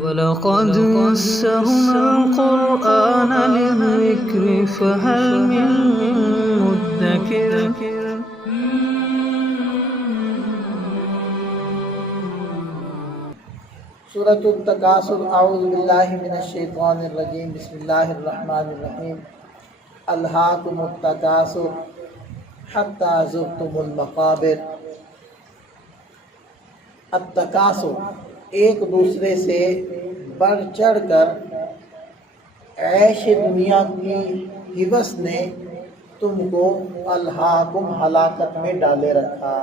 وَلَقَدْ يَسَّرْنَا الْقُرْآنَ لِلذِّكْرِ فَهَلْ مِن مُّدَّكِرٍ سورۃ التکاثر۔ اعوذ باللہ من الشیطان الرجیم، بسم اللہ الرحمن الرحیم۔ الہاکم التکاثر حتی زرتم المقابر۔ التکاثر ایک دوسرے سے بڑھ چڑھ کر عیش دنیا کی ہوس نے تم کو الہاکم ہلاکت میں ڈالے رکھا۔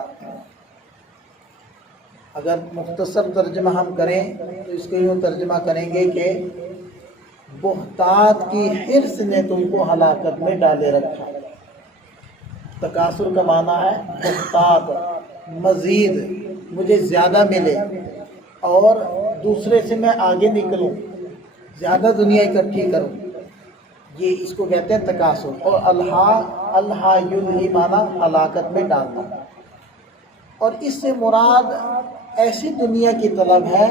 اگر مختصر ترجمہ ہم کریں تو اس کو یوں ترجمہ کریں گے کہ بہتات کی حرص نے تم کو ہلاکت میں ڈالے رکھا۔ تکاثر کا معنی ہے بہتات، مزید مجھے زیادہ ملے اور دوسرے سے میں آگے نکلوں، زیادہ دنیا اکٹھی کروں، یہ اس کو کہتے ہیں تکاثر۔ اور الہا یلہی معنی ہلاکت میں ڈالنا، اور اس سے مراد ایسی دنیا کی طلب ہے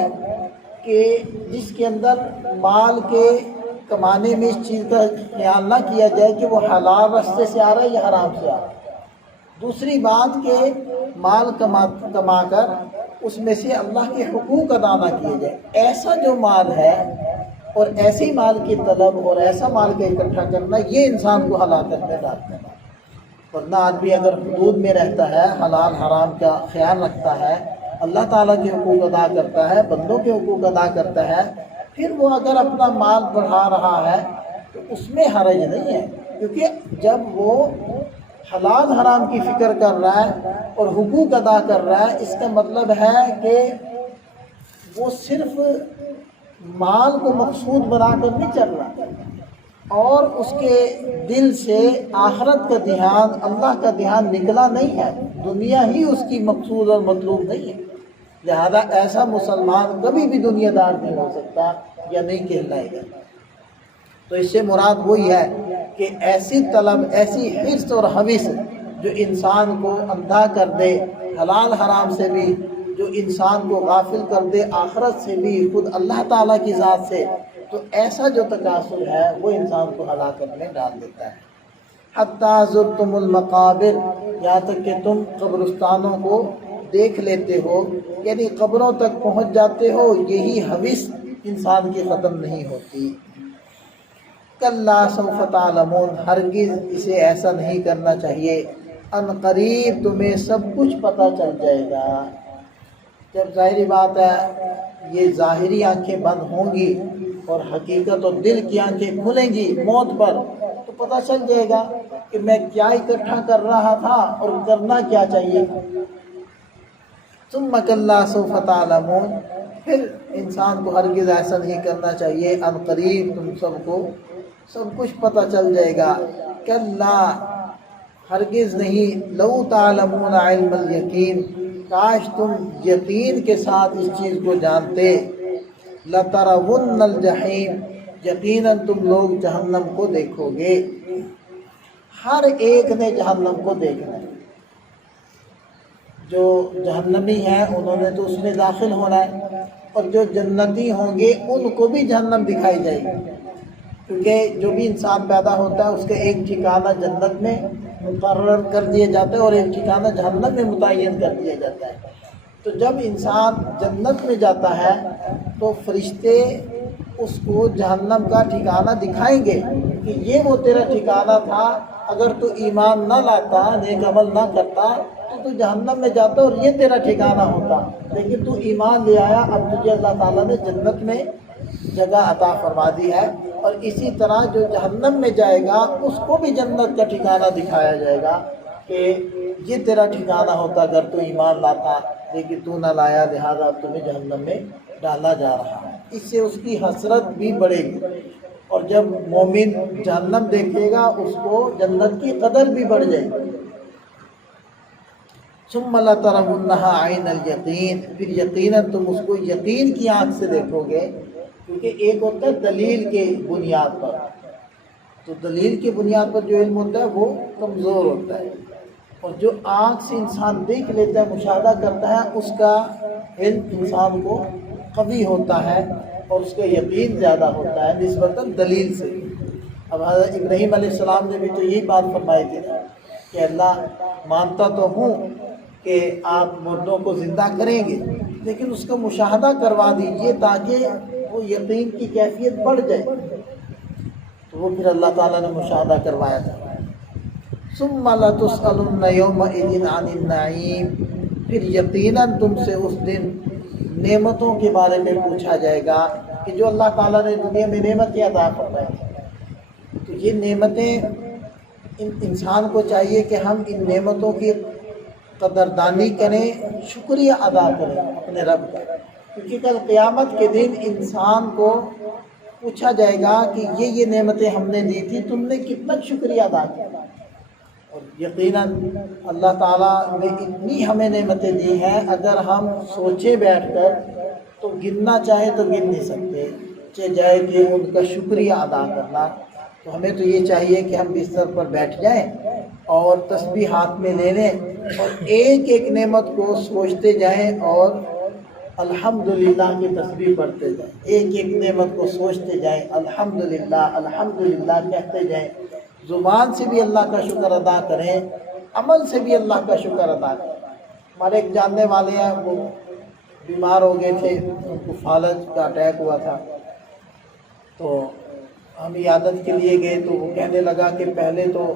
کہ جس کے اندر مال کے کمانے میں اس چیز کا خیال نہ کیا جائے کہ وہ حلال راستے سے آ رہا ہے یا حرام سے آ رہا ہے۔ دوسری بات کہ مال کما کر اس میں سے اللہ کے حقوق ادا نہ کیے جائے۔ ایسا جو مال ہے اور ایسی مال کی طلب اور ایسا مال کا اکٹھا کرنا، یہ انسان کو ہلاکت میں ڈالتا ہے۔ ورنہ آدمی اگر حدود میں رہتا ہے، حلال حرام کا خیال رکھتا ہے، اللہ تعالیٰ کے حقوق ادا کرتا ہے، بندوں کے حقوق ادا کرتا ہے، پھر وہ اگر اپنا مال بڑھا رہا ہے تو اس میں حرج نہیں ہے، کیونکہ جب وہ حلال حرام کی فکر کر رہا ہے اور حقوق ادا کر رہا ہے، اس کا مطلب ہے کہ وہ صرف مال کو مقصود بنا کر نہیں چل رہا، اور اس کے دل سے آخرت کا دھیان، اللہ کا دھیان نکلا نہیں ہے، دنیا ہی اس کی مقصود اور مطلوب نہیں ہے۔ لہذا ایسا مسلمان کبھی بھی دنیا دار نہیں ہو سکتا یا نہیں کہلائے گا۔ تو اس سے مراد وہی ہے کہ ایسی طلب، ایسی حرص اور ہوس جو انسان کو اندھا کر دے حلال حرام سے بھی، جو انسان کو غافل کر دے آخرت سے بھی، خود اللہ تعالیٰ کی ذات سے، تو ایسا جو تکاثر ہے وہ انسان کو ہلاکت میں ڈال دیتا ہے۔ حتی زرتم المقابر، یہاں تک کہ تم قبرستانوں کو دیکھ لیتے ہو، یعنی قبروں تک پہنچ جاتے ہو، یہی ہوس انسان کی ختم نہیں ہوتی۔ کلا سوف تعلمون، ہرگز اسے ایسا نہیں کرنا چاہیے، ان قریب تمہیں سب کچھ پتہ چل جائے گا۔ جب ظاہری بات ہے یہ ظاہری آنکھیں بند ہوں گی اور حقیقت اور دل کی آنکھیں کھلیں گی موت پر، تو پتہ چل جائے گا کہ میں کیا اکٹھا کر رہا تھا اور کرنا کیا چاہیے۔ ثم کلا سوف تعلمون، پھر انسان کو ہرگز ایسا نہیں کرنا چاہیے، ان قریب تم سب کو سب کچھ پتہ چل جائے گا۔ کلا، ہرگز نہیں، لو تعلمون علم الیقین، کاش تم یقین کے ساتھ اس چیز کو جانتے، لترون الجحیم، یقیناً تم لوگ جہنم کو دیکھو گے۔ ہر ایک نے جہنم کو دیکھنا ہے، جو جہنمی ہیں انہوں نے تو اس میں داخل ہونا ہے، اور جو جنتی ہوں گے ان کو بھی جہنم دکھائی جائے گی، کیونکہ جو بھی انسان پیدا ہوتا ہے اس کا ایک ٹھکانہ جنت میں مقرر کر دیا جاتا ہے اور ایک ٹھکانہ جہنم میں متعین کر دیا جاتا ہے۔ تو جب انسان جنت میں جاتا ہے تو فرشتے اس کو جہنم کا ٹھکانہ دکھائیں گے کہ یہ وہ تیرا ٹھکانہ تھا، اگر تو ایمان نہ لاتا، نیک عمل نہ کرتا تو جہنم میں جاتا اور یہ تیرا ٹھکانہ ہوتا، لیکن تو ایمان لے آیا، اب تجھے اللہ تعالیٰ نے جنت میں جگہ عطا فرما دی ہے۔ اور اسی طرح جو جہنم میں جائے گا اس کو بھی جنت کا ٹھکانہ دکھایا جائے گا کہ یہ تیرا ٹھکانہ ہوتا اگر تو ایمان لاتا، لیکن تو نہ لایا، لہذا اب تمہیں جہنم میں ڈالا جا رہا ہے۔ اس سے اس کی حسرت بھی بڑھے گی، اور جب مومن جہنم دیکھے گا اس کو جنت کی قدر بھی بڑھ جائے گی۔ ثم لترونها عین الیقین، پھر یقیناً تم اس کو یقین کی آنکھ سے دیکھو گے، کیونکہ ایک ہوتا ہے دلیل کے بنیاد پر، تو دلیل کی بنیاد پر جو علم ہوتا ہے وہ کمزور ہوتا ہے، اور جو آنکھ سے انسان دیکھ لیتا ہے، مشاہدہ کرتا ہے، اس کا علم انسان کو قوی ہوتا ہے۔ اور اس کا یقین زیادہ ہوتا ہے نسبتاً دلیل سے۔ اب حضرت ابراہیم علیہ السلام نے بھی تو یہی بات فرمائی تھی کہ اللہ مانتا تو ہوں کہ آپ مردوں کو زندہ کریں گے، لیکن اس کا مشاہدہ کروا دیجئے تاکہ وہ یقین کی کیفیت بڑھ جائے۔ تو وہ پھر اللہ تعالیٰ نے مشاہدہ کروایا تھا۔ ثم لتسألن یومئذ عن النعیم، پھر یقیناً تم سے اس دن نعمتوں کے بارے میں پوچھا جائے گا کہ جو اللہ تعالیٰ نے دنیا میں نعمتیں عطا فرمائی۔ تو یہ نعمتیں انسان کو چاہیے کہ ہم ان نعمتوں کی قدردانی کریں، شکریہ ادا کریں اپنے رب کا، کیونکہ کل قیامت کے دن انسان کو پوچھا جائے گا کہ یہ نعمتیں ہم نے دی تھی، تم نے کتنا شکریہ ادا کیا۔ اور یقیناً اللہ تعالیٰ نے اتنی ہمیں نعمتیں دی ہیں، اگر ہم سوچے بیٹھ کر تو گننا چاہے تو گن نہیں سکتے، جائے کہ ان کا شکریہ ادا کرنا۔ تو ہمیں تو یہ چاہیے کہ ہم بستر پر بیٹھ جائیں اور تسبیح ہاتھ میں لے لیں اور ایک ایک نعمت کو سوچتے جائیں اور الحمدللہ کی تسبیح پڑھتے جائیں، ایک ایک نعمت کو سوچتے جائیں، الحمدللہ الحمدللہ کہتے جائیں، زبان سے بھی اللہ کا شکر ادا کریں، عمل سے بھی اللہ کا شکر ادا کریں۔ ہمارے ایک جاننے والے ہیں، وہ بیمار ہو گئے تھے، ان کو فالج کا اٹیک ہوا تھا، تو ہم عیادت کے لیے گئے تو وہ کہنے لگا کہ پہلے تو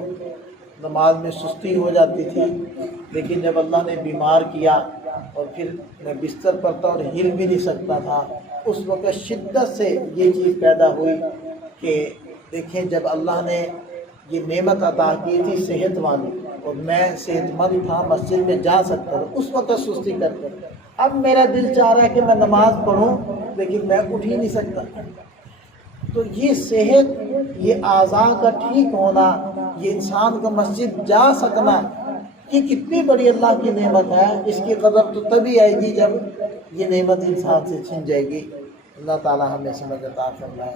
نماز میں سستی ہو جاتی تھی، لیکن جب اللہ نے بیمار کیا اور پھر میں بستر پر تھا اور ہل بھی نہیں سکتا تھا، اس وقت شدت سے یہ چیز پیدا ہوئی کہ دیکھیں جب اللہ نے یہ نعمت عطا کی تھی صحت والی اور میں صحت مند تھا، مسجد میں جا سکتا تھا، اس وقت سستی کرتے، اب میرا دل چاہ رہا ہے کہ میں نماز پڑھوں لیکن میں اٹھ ہی نہیں سکتا۔ تو یہ صحت، یہ اعضاء کا ٹھیک ہونا، یہ انسان کا مسجد جا سکنا، یہ کتنی بڑی اللہ کی نعمت ہے۔ اس کی قدر تو تبھی آئے گی جب یہ نعمت انسان سے چھن جائے گی۔ اللہ تعالی ہمیں سمجھ عطا فرمائے۔